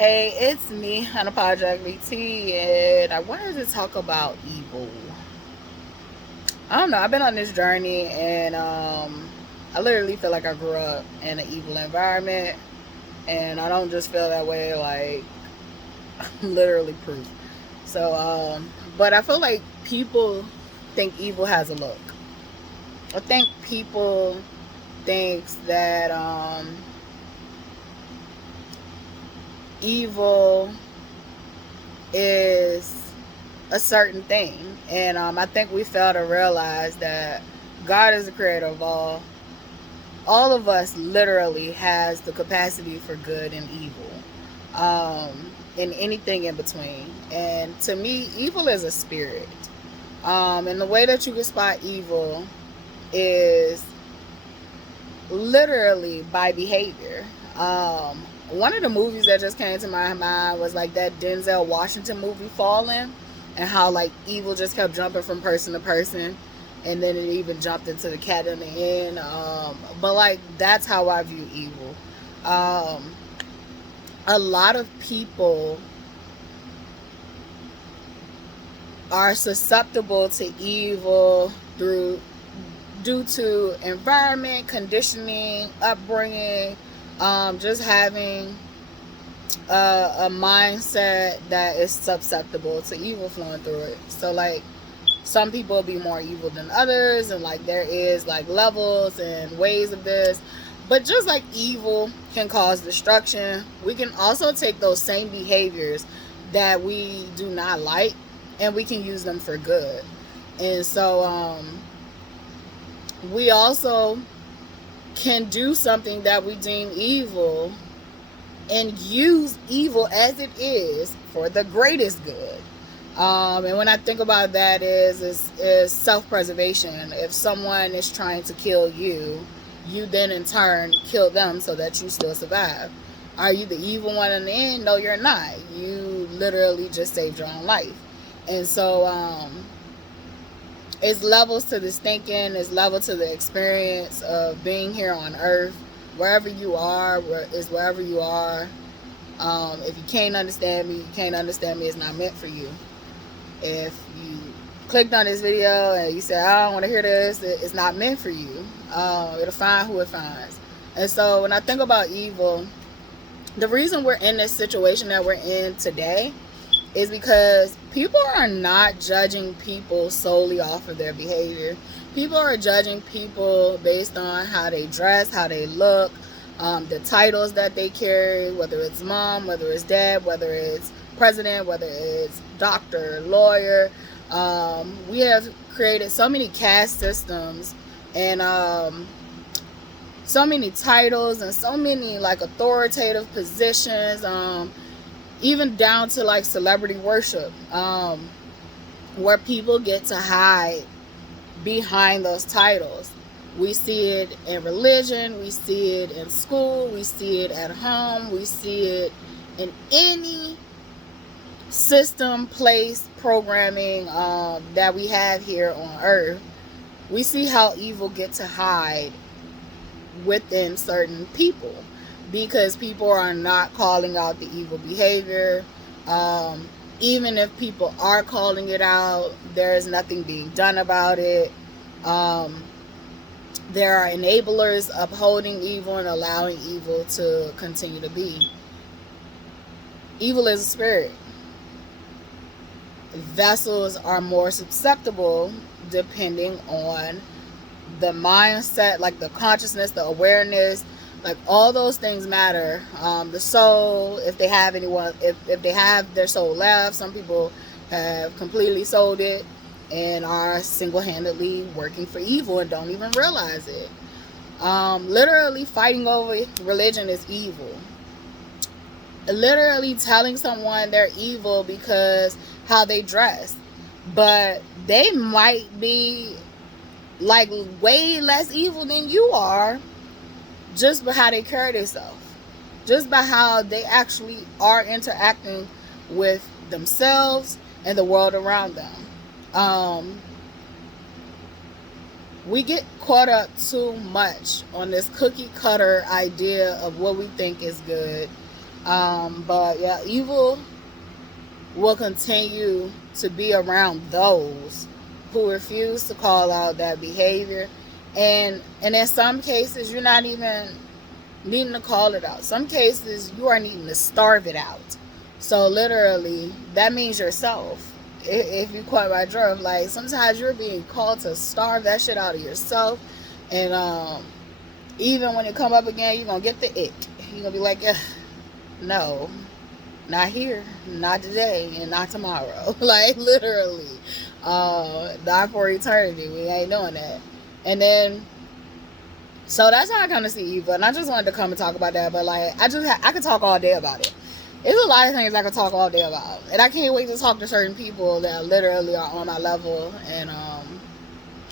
Hey, it's me, Unapologetic BT, and I wanted to talk about evil. I don't know, I've been on this journey, and I literally feel like I grew up in an evil environment, and I don't just feel that way, like, literally proof. So, but I feel like people think evil has a look. I think people thinks that evil is a certain thing. And I think we fail to realize that God is the creator of all. All of us literally has the capacity for good and evil, and anything in between. And to me, evil is a spirit. And the way that you can spot evil is literally by behavior. One of the movies that just came to my mind was like that Denzel Washington movie, Fallen, and how like evil just kept jumping from person to person, and then it even jumped into the cat in the end. But like that's how I view evil. Um, a lot of people are susceptible to evil through due to environment, conditioning, upbringing, just having a mindset that is susceptible to evil flowing through it. So like some people will be more evil than others, and like there is like levels and ways of this. But just like evil can cause destruction, we can also take those same behaviors that we do not like and we can use them for good. And so we also can do something that we deem evil and use evil as it is for the greatest good. And when I think about that is self-preservation. If someone is trying to kill you, you then in turn kill them so that you still survive. Are you the evil one in the end? No, you're not. You literally just saved your own life. And so it's levels to this thinking, it's level to the experience of being here on earth. Wherever you are is wherever you are. If you can't understand me, you can't understand me. It's not meant for you. If you clicked on this video and you said, I don't want to hear this, it's not meant for you. It'll find who it finds. And so when I think about evil, the reason we're in this situation that we're in today is because people are not judging people solely off of their behavior. People are judging people based on how they dress, how they look, the titles that they carry, whether it's mom, whether it's dad, whether it's president, whether it's doctor, lawyer. We have created so many caste systems and so many titles and so many like authoritative positions, even down to like celebrity worship, where people get to hide behind those titles. We see it in religion, we see it in school, we see it at home, we see it in any system, place, programming that we have here on earth. We see how evil get to hide within certain people because people are not calling out the evil behavior. Even if people are calling it out, there is nothing being done about it. There are enablers upholding evil and allowing evil to continue to be. Evil is a spirit. Vessels are more susceptible depending on the mindset, like the consciousness, the awareness, like all those things matter. The soul, if they have anyone, if they have their soul left. Some people have completely sold it and are single-handedly working for evil and don't even realize it. Literally fighting over religion is evil. Literally telling someone they're evil because how they dress, but they might be like way less evil than you are just by how they carry themselves, just by how they actually are interacting with themselves and the world around them. We get caught up too much on this cookie cutter idea of what we think is good, But yeah, evil will continue to be around those who refuse to call out that behavior. And in some cases, you're not even needing to call it out. Some cases, you are needing to starve it out. So literally, that means yourself. If you quote my drift, like sometimes you're being called to starve that shit out of yourself. And even when it come up again, you're gonna get the ick. You're gonna be like, no, not here, not today, and not tomorrow. Like literally, not for eternity. We ain't doing that. And then, so that's how I kind of see evil. And I just wanted to come and talk about that. But like, I could talk all day about it. There's a lot of things I could talk all day about, and I can't wait to talk to certain people that literally are on my level. And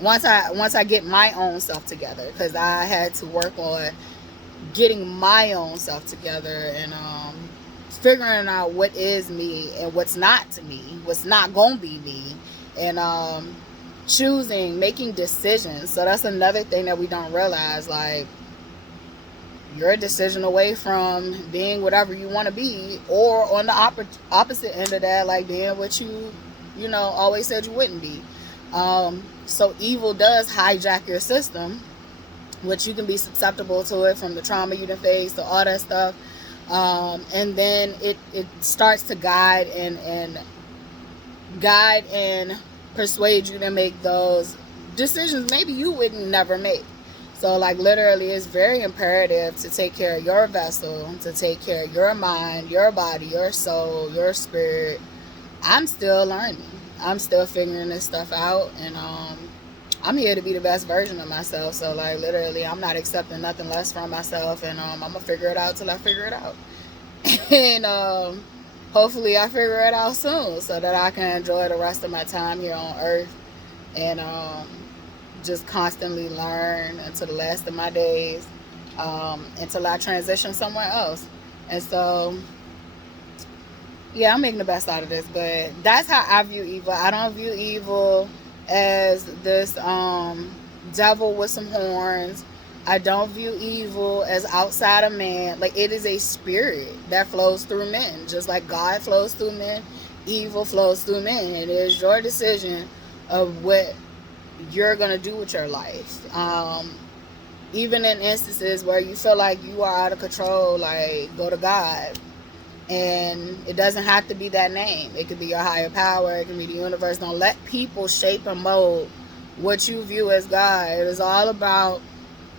once I get my own self together, because I had to work on getting my own self together and figuring out what is me and what's not to me, what's not gonna be me, and choosing, making decisions. So that's another thing that we don't realize. Like, you're a decision away from being whatever you want to be, or on the opposite end of that, like being what you always said you wouldn't be. So evil does hijack your system, which you can be susceptible to it from the trauma you done faced to all that stuff. And then it starts to guide and persuade you to make those decisions maybe you would never make. So like literally, it's very imperative to take care of your vessel, to take care of your mind, your body, your soul, your spirit. I'm still learning. I'm still figuring this stuff out, and I'm here to be the best version of myself. So like literally, I'm not accepting nothing less from myself, and I'm gonna figure it out till I figure it out. And hopefully I figure it out soon, so that I can enjoy the rest of my time here on earth, and just constantly learn until the last of my days, until I transition somewhere else. And so yeah, I'm making the best out of this. But that's how I view evil. I don't view evil as this devil with some horns. I don't view evil as outside of man. Like, it is a spirit that flows through men. Just like God flows through men, evil flows through men. It is your decision of what you're going to do with your life. Even in instances where you feel like you are out of control, like, go to God. And it doesn't have to be that name. It could be your higher power. It can be the universe. Don't let people shape and mold what you view as God. It is all about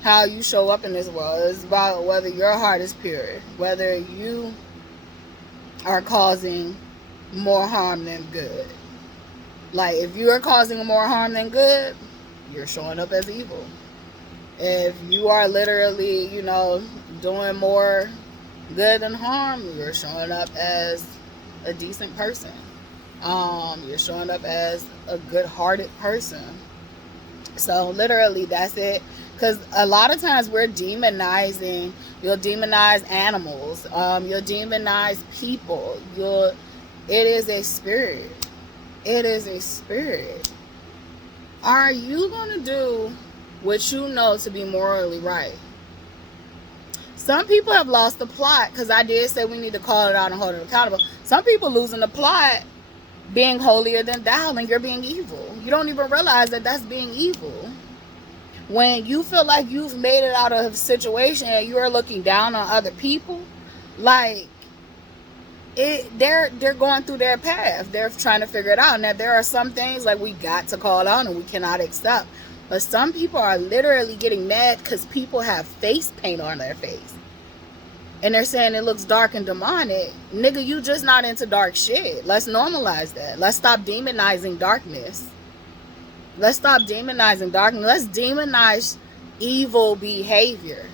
how you show up in this world. It's about whether your heart is pure, whether you are causing more harm than good. Like, if you are causing more harm than good, you're showing up as evil. If you are literally, doing more good than harm, you're showing up as a decent person. You're showing up as a good-hearted person. So literally, that's it. Because a lot of times we're demonizing. You'll demonize animals. You'll demonize people. It is a spirit. It is a spirit. Are you going to do what you know to be morally right? Some people have lost the plot, because I did say we need to call it out and hold it accountable. Some people losing the plot, being holier than thou, and you're being evil. You don't even realize that that's being evil. When you feel like you've made it out of a situation and you are looking down on other people, like, they're going through their path. They're trying to figure it out. Now, there are some things like we got to call out and we cannot accept. But some people are literally getting mad because people have face paint on their face. And they're saying it looks dark and demonic. Nigga, you just not into dark shit. Let's normalize that. Let's stop demonizing darkness. Let's stop demonizing darkness. Let's demonize evil behavior.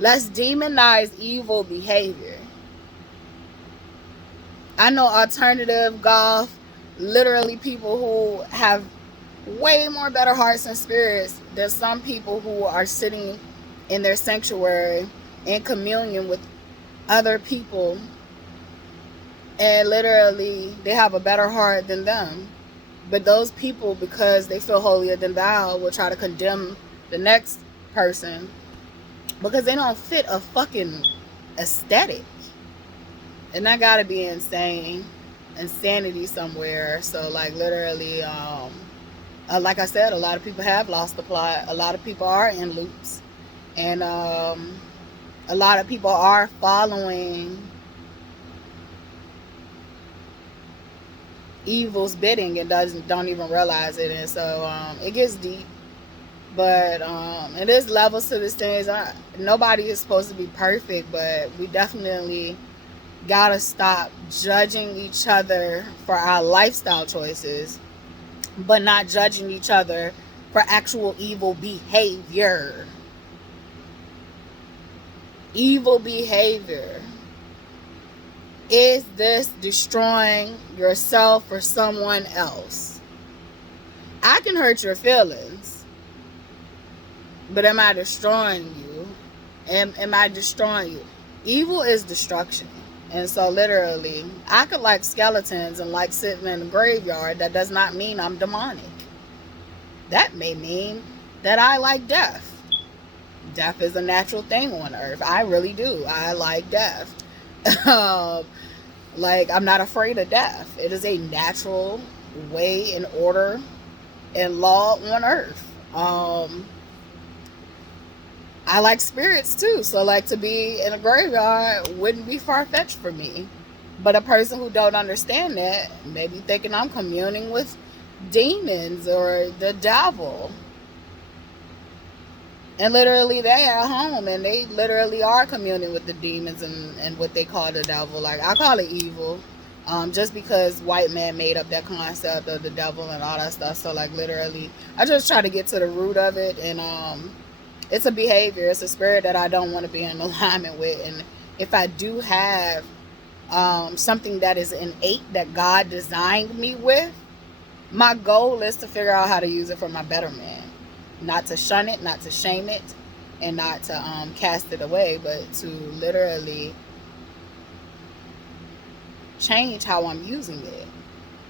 Let's demonize evil behavior. I know alternative golf, literally people who have way more better hearts and spirits. There's some people who are sitting in their sanctuary in communion with other people, and literally they have a better heart than them. But those people, because they feel holier than thou, will try to condemn the next person because they don't fit a fucking aesthetic. And that gotta be insanity somewhere. So like literally, like I said, a lot of people have lost the plot. A lot of people are in loops, and a lot of people are following evil's bidding and don't even realize it. And so it gets deep. But it is levels to this thing. Nobody is supposed to be perfect, but we definitely gotta stop judging each other for our lifestyle choices, but not judging each other for actual evil behavior. Evil behavior. Is this destroying yourself or someone else? I can hurt your feelings, but am I destroying you? Am I destroying you? Evil is destruction. And so literally, I could like skeletons and like sitting in the graveyard. That does not mean I'm demonic. That may mean that I like death. Death is a natural thing on earth. I really do. I like death. Like, I'm not afraid of death. It is a natural way and order and law on earth. I like spirits too, so like to be in a graveyard wouldn't be far-fetched for me. But a person who don't understand that may be thinking I'm communing with demons or the devil. And literally they are home and they literally are communing with the demons and what they call the devil. Like, I call it evil. Just because white man made up that concept of the devil and all that stuff. So like literally, I just try to get to the root of it. And it's a behavior, it's a spirit that I don't want to be in alignment with. And if I do have something that is innate that God designed me with, my goal is to figure out how to use it for my betterment. Not to shun it, not to shame it, and not to cast it away, but to literally change how I'm using it.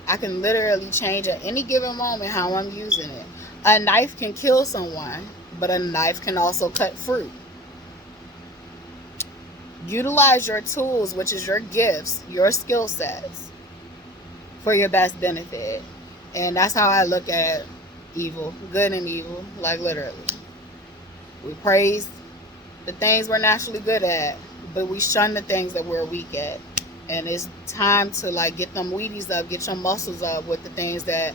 I can literally change at any given moment how I'm using it. A knife can kill someone, but a knife can also cut fruit. Utilize your tools, which is your gifts, your skill sets, for your best benefit. And that's how I look at evil, good and evil, like literally. We praise the things we're naturally good at, but we shun the things that we're weak at. And it's time to like get them Wheaties up, get your muscles up with the things that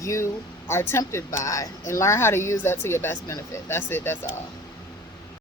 you are tempted by, and learn how to use that to your best benefit. That's it. That's all.